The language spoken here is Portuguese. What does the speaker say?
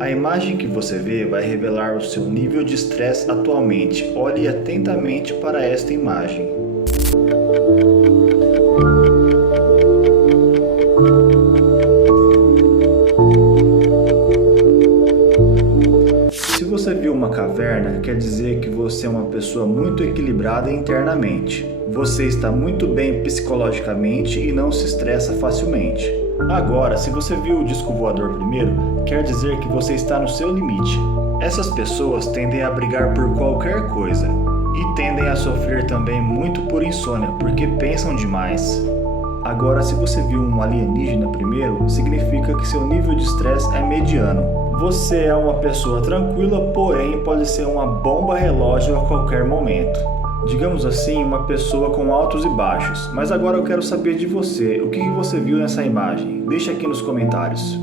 A imagem que você vê vai revelar o seu nível de estresse atualmente. Olhe atentamente para esta imagem. Se você viu uma caverna, quer dizer que você é uma pessoa muito equilibrada internamente. Você está muito bem psicologicamente e não se estressa facilmente. Agora, se você viu o disco voador primeiro, quer dizer que você está no seu limite. Essas pessoas tendem a brigar por qualquer coisa e tendem a sofrer também muito por insônia, porque pensam demais. Agora, se você viu um alienígena primeiro, significa que seu nível de estresse é mediano. Você é uma pessoa tranquila, porém pode ser uma bomba relógio a qualquer momento. Digamos assim, uma pessoa com altos e baixos. Mas agora eu quero saber de você, o que você viu nessa imagem? Deixe aqui nos comentários.